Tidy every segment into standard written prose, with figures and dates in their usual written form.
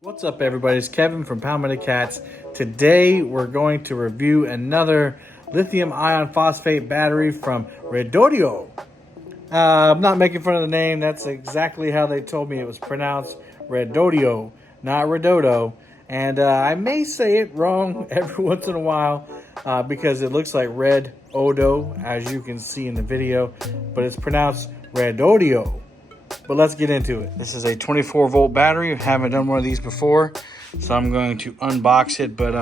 What's up, everybody? It's Kevin from Palmetto Cats. Today we're going to review another lithium ion phosphate battery from rodio. I'm not making fun of the name. That's exactly how they told me it was pronounced. Rodio, not redodo. And I may say it wrong every once in a while because it looks like red odo, as you can see in the video, but it's pronounced rodio. But let's get into it. This is a 24 volt battery. I haven't done one of these before, so I'm going to unbox it. But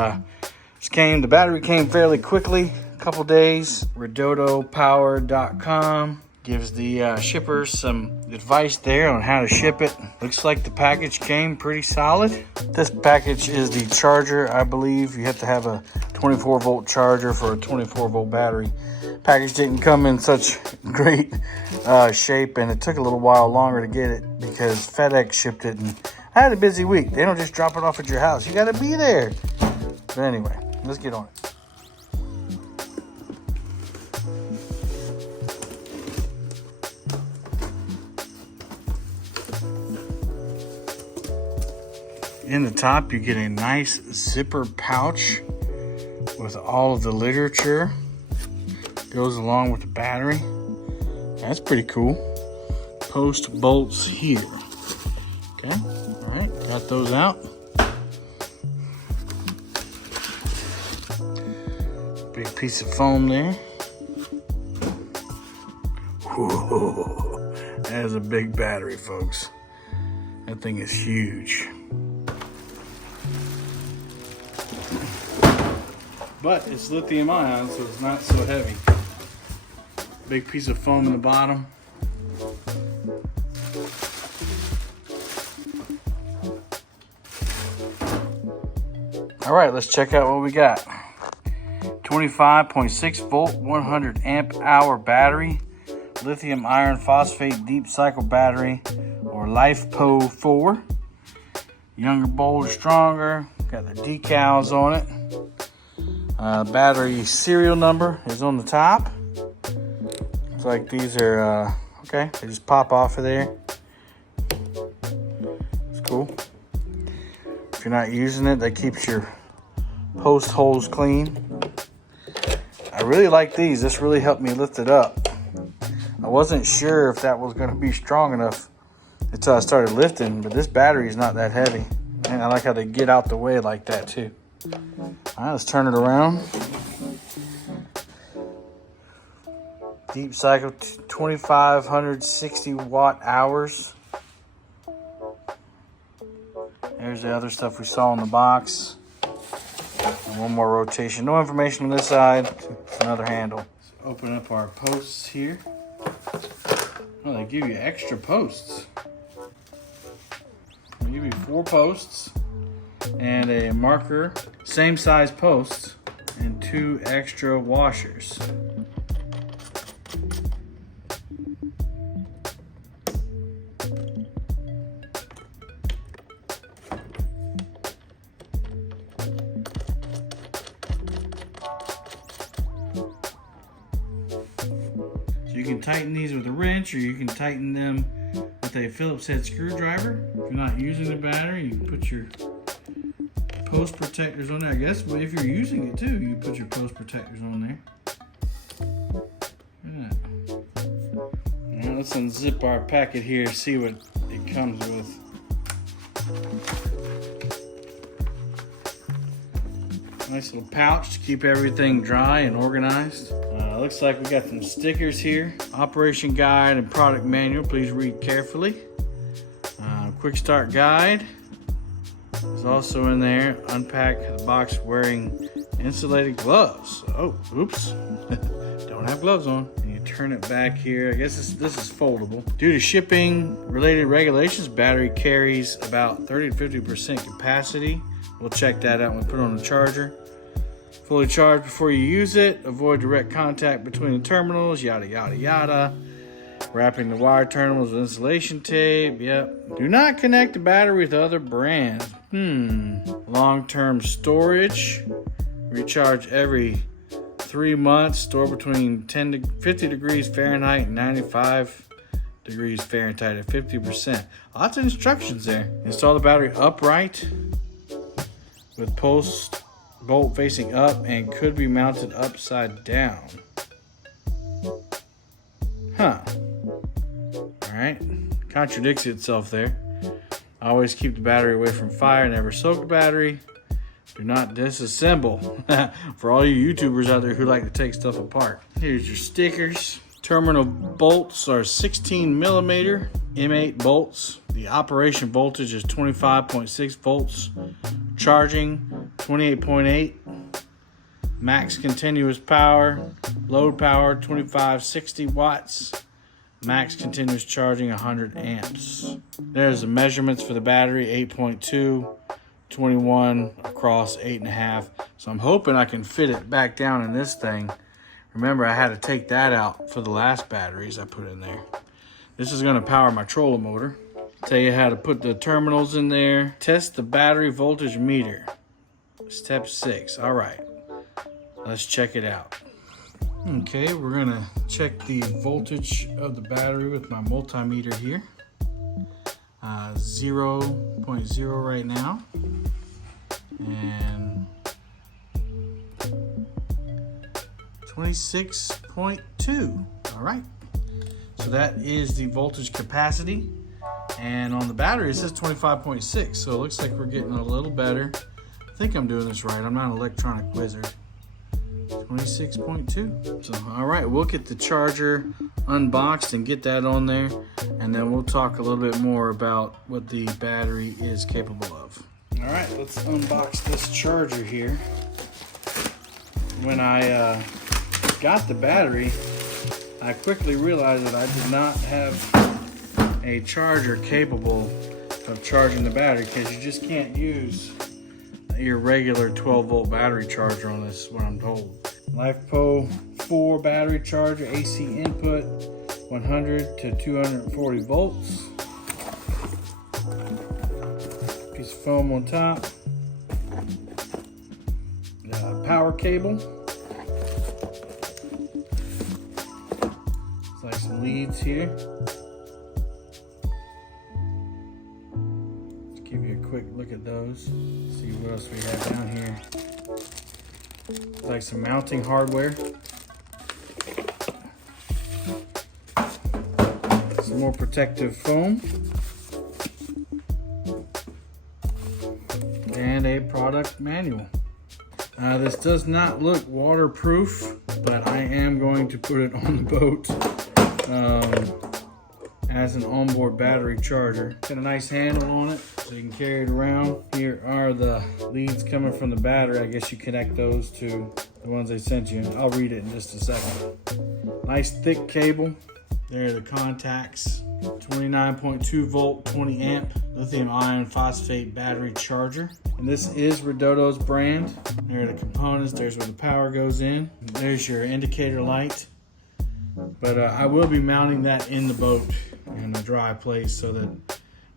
the battery came fairly quickly, a couple days. RodoPower.com gives the shippers some advice there on how to ship it. Looks like the package came pretty solid. This package is the charger, I believe. You have to have a 24 volt charger for a 24 volt battery. Package didn't come in such great shape, and it took a little while longer to get it because FedEx shipped it, and I had a busy week. They don't just drop it off at your house. You got to be there. But anyway, let's get on it. In the top, you get a nice zipper pouch with all of the literature. Goes along with the battery. That's pretty cool. Post bolts here. Okay, all right, got those out. Big piece of foam there. Whoa, that is a big battery, folks. That thing is huge. But it's lithium ion, so it's not so heavy. Big piece of foam in the bottom. All right, let's check out what we got. 25.6 volt, 100 amp hour battery, lithium iron phosphate deep cycle battery, or LiFePO4. Younger, bolder, stronger. Got the decals on it. Battery serial number is on the top. Looks like these are, okay, they just pop off of there. It's cool. If you're not using it, that keeps your post holes clean. I really like these. This really helped me lift it up. I wasn't sure if that was going to be strong enough until I started lifting, but this battery is not that heavy. And I like how they get out the way like that too. All right, let's turn it around. Deep cycle, 2,560 watt hours. There's the other stuff we saw in the box. And one more rotation. No information on this side. Another handle. Let's open up our posts here. Oh, they give you extra posts. They give you 4 posts and a marker, same size posts, and 2 extra washers. So you can tighten these with a wrench, or you can tighten them with a Phillips head screwdriver. If you're not using the battery, you can put your post protectors on there. I guess if you're using it too, you put your post protectors on there. Look at that. Now let's unzip our packet here, see what it comes with. Nice little pouch to keep everything dry and organized. Looks like we got some stickers here. Operation guide and product manual. Please read carefully. Quick start guide is also in there. Unpack the box wearing insulated gloves. Oh, oops. Don't have gloves on. And you turn it back here. I guess this is foldable. Due to shipping related regulations, battery carries about 30 to 50% capacity. We'll check that out when we put it on the charger. Fully charged before you use it. Avoid direct contact between the terminals, yada, yada, yada. Wrapping the wire terminals with insulation tape, yep. Do not connect the battery with other brands. Long-term storage. Recharge every 3 months. Store between 10 to 50 degrees Fahrenheit and 95 degrees Fahrenheit at 50%. Lots of instructions there. Install the battery upright with post bolt facing up and could be mounted upside down. Huh. Alright. Contradicts itself there. Always keep the battery away from fire. Never soak the battery. Do not disassemble. For all you YouTubers out there who like to take stuff apart. Here's your stickers. Terminal bolts are 16 millimeter M8 bolts. The operation voltage is 25.6 volts. Charging 28.8. Max continuous power. Load power 2560 watts. Max continuous charging 100 amps. There's the measurements for the battery, 8.2, 21 across 8.5. So I'm hoping I can fit it back down in this thing. Remember, I had to take that out for the last batteries I put in there. This is gonna power my trolling motor. Tell you how to put the terminals in there. Test the battery voltage meter. Step 6, all right. Let's check it out. Okay, we're gonna check the voltage of the battery with my multimeter here. 0.0 right now. And 26.2. All right. So that is the voltage capacity. And on the battery, it says 25.6. So it looks like we're getting a little better. I think I'm doing this right. I'm not an electronic wizard. 26.2. So, all right, we'll get the charger unboxed and get that on there. And then we'll talk a little bit more about what the battery is capable of. All right, let's unbox this charger here. When I got the battery, I quickly realized that I did not have a charger capable of charging the battery, because you just can't use your regular 12 volt battery charger on this, what I'm told. LiFePO4 battery charger, AC input 100 to 240 volts. Piece of foam on top. Power cable. It's like some leads here. Let's give you a quick look at those. See what else we have down here. It's like some mounting hardware. Some more protective foam. And a product manual. This does not look waterproof, but I am going to put it on the boat as an onboard battery charger. Got a nice handle on it so you can carry it around. Here are the leads coming from the battery. I guess you connect those to the ones they sent you. I'll read it in just a second. Nice thick cable. There are the contacts. 29.2 volt, 20 amp lithium iron phosphate battery charger. And this is Redoto's brand. There are the components. There's where the power goes in. There's your indicator light. But I will be mounting that in the boat in a dry place so that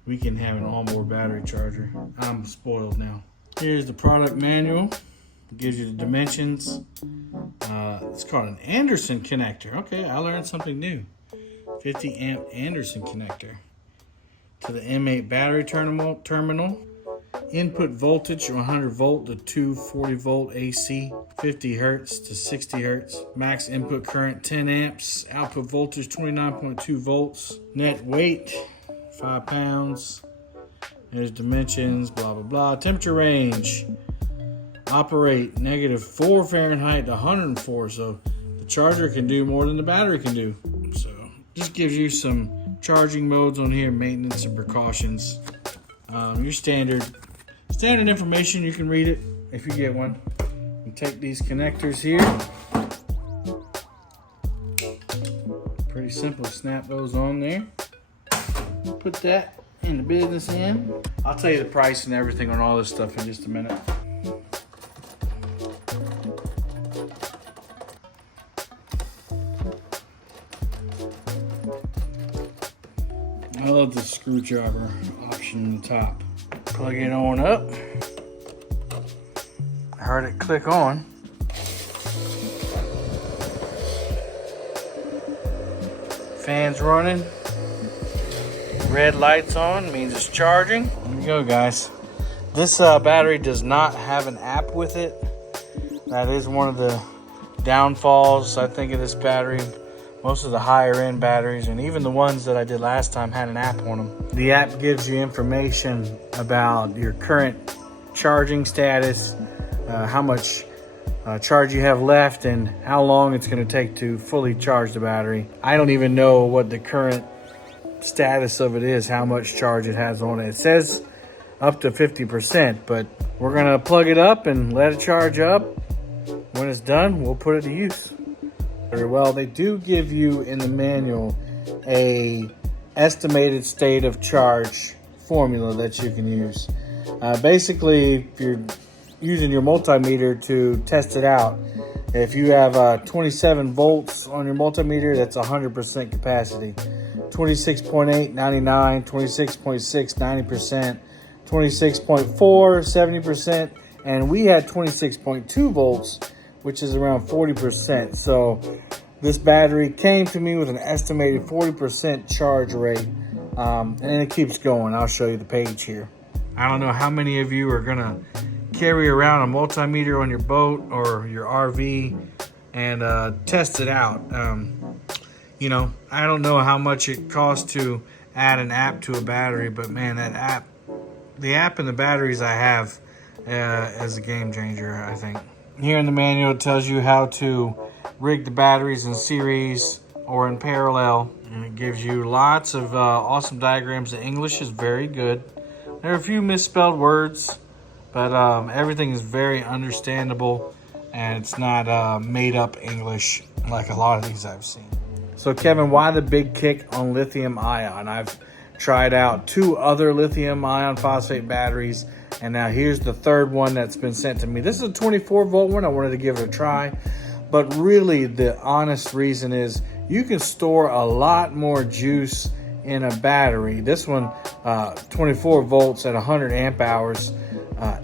we can have an onboard battery charger. I'm spoiled now. Here's the product manual. It gives you the dimensions. It's called an Anderson connector. Okay, I learned something new. 50 amp Anderson connector to the M8 battery terminal. Input voltage 100 volt to 240 volt AC, 50 hertz to 60 hertz. Max input current 10 amps. Output voltage 29.2 volts. Net weight 5 pounds. There's dimensions, blah blah blah. Temperature range. Operate -4 Fahrenheit to 104. So the charger can do more than the battery can do. So just gives you some charging modes on here, maintenance and precautions. Your standard information, you can read it if you get one. You take these connectors here. Pretty simple, snap those on there. Put that in the business end. I'll tell you the price and everything on all this stuff in just a minute. I love the screwdriver option on the top. Plug it on up. I heard it click on. Fans running. Red light's on, means it's charging. Here we go, guys. This battery does not have an app with it. That is one of the downfalls, I think, of this battery. Most of the higher end batteries, and even the ones that I did last time, had an app on them. The app gives you information about your current charging status, how much charge you have left, and how long it's going to take to fully charge the battery. I don't even know what the current status of it is, how much charge it has on it. It says up to 50%, but we're going to plug it up and let it charge up. When it's done, we'll put it to use. Well, they do give you in the manual a estimated state of charge formula that you can use. Basically, if you're using your multimeter to test it out, if you have 27 volts on your multimeter, that's 100% capacity. 26.8, 99, 26.6, 90%, 26.4, 70%, and we had 26.2 volts, which is around 40%. So this battery came to me with an estimated 40% charge rate, and it keeps going. I'll show you the page here. I don't know how many of you are gonna carry around a multimeter on your boat or your RV and test it out. You know, I don't know how much it costs to add an app to a battery, but man, that app, the app and the batteries I have is a game changer, I think. Here in the manual, it tells you how to rig the batteries in series or in parallel, and it gives you lots of awesome diagrams. The English is very good. There are a few misspelled words, but everything is very understandable, and it's not made up English like a lot of these I've seen. So Kevin, why the big kick on lithium ion? I've tried out 2 other lithium ion phosphate batteries, and now here's the 3rd one that's been sent to me. This is a 24 volt one. I wanted to give it a try, but really the honest reason is you can store a lot more juice in a battery. This one, 24 volts at 100 amp hours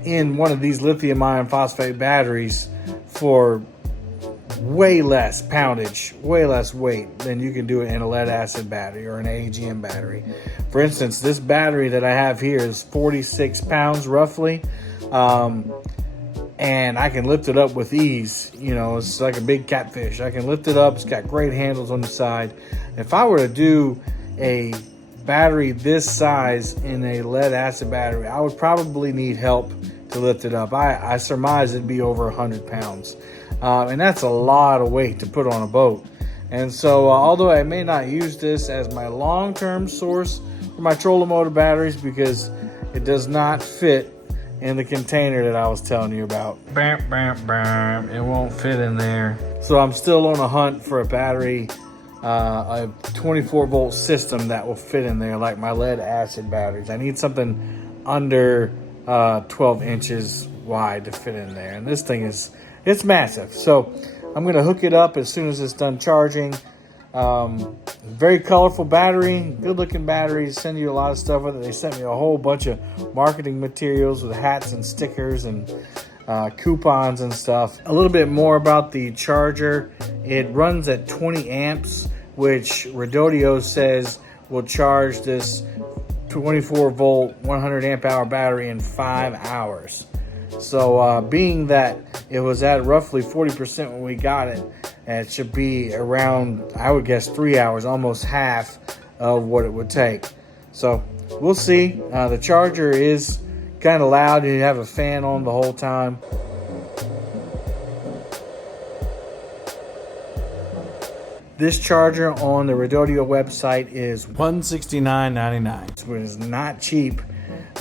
in one of these lithium ion phosphate batteries for way less poundage, way less weight than you can do it in a lead acid battery or an AGM battery. For instance, this battery that I have here is 46 pounds roughly, and I can lift it up with ease. You know, it's like a big catfish. I can lift it up. It's got great handles on the side. If I were to do a battery this size in a lead acid battery, I would probably need help to lift it up. I surmise it'd be over 100 pounds. And that's a lot of weight to put on a boat. And so although I may not use this as my long-term source for my trolling motor batteries, because it does not fit in the container that I was telling you about. Bam, bam, bam. It won't fit in there. So I'm still on a hunt for a battery, a 24 volt system that will fit in there like my lead acid batteries. I need something under 12 inches wide to fit in there. And this thing is, it's massive. So I'm going to hook it up as soon as it's done charging. Very colorful battery, good looking batteries. Send you a lot of stuff with it. They sent me a whole bunch of marketing materials with hats and stickers and coupons and stuff. A little bit more about the charger. It runs at 20 amps, which rodio says will charge this 24 volt 100 amp hour battery in 5 hours. So being that it was at roughly 40% when we got it, and it should be around, I would guess, 3 hours, almost half of what it would take. So we'll see. The charger is kind of loud. You have a fan on the whole time. This charger on the rodio website is $169.99, which is not cheap.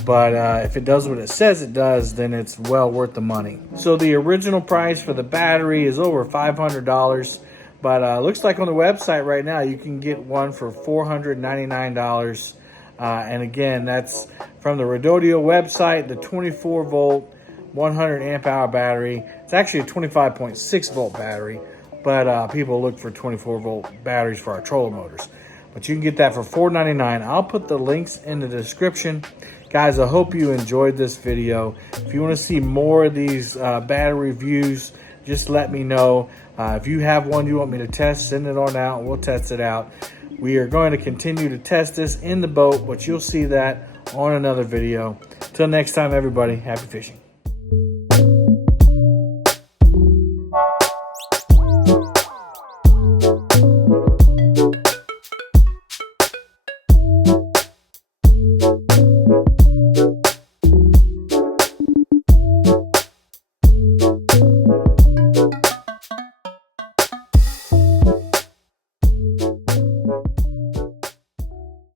But if it does what it says it does, then it's well worth the money. So the original price for the battery is over $500. But looks like on the website right now, you can get one for $499. And again, that's from the rodio website, the 24 volt, 100 amp hour battery. It's actually a 25.6 volt battery. But people look for 24 volt batteries for our trolling motors. But you can get that for $499. I'll put the links in the description. Guys, I hope you enjoyed this video. If you want to see more of these battery reviews, just let me know. If you have one you want me to test, send it on out. We'll test it out. We are going to continue to test this in the boat, but you'll see that on another video. Till next time, everybody, happy fishing.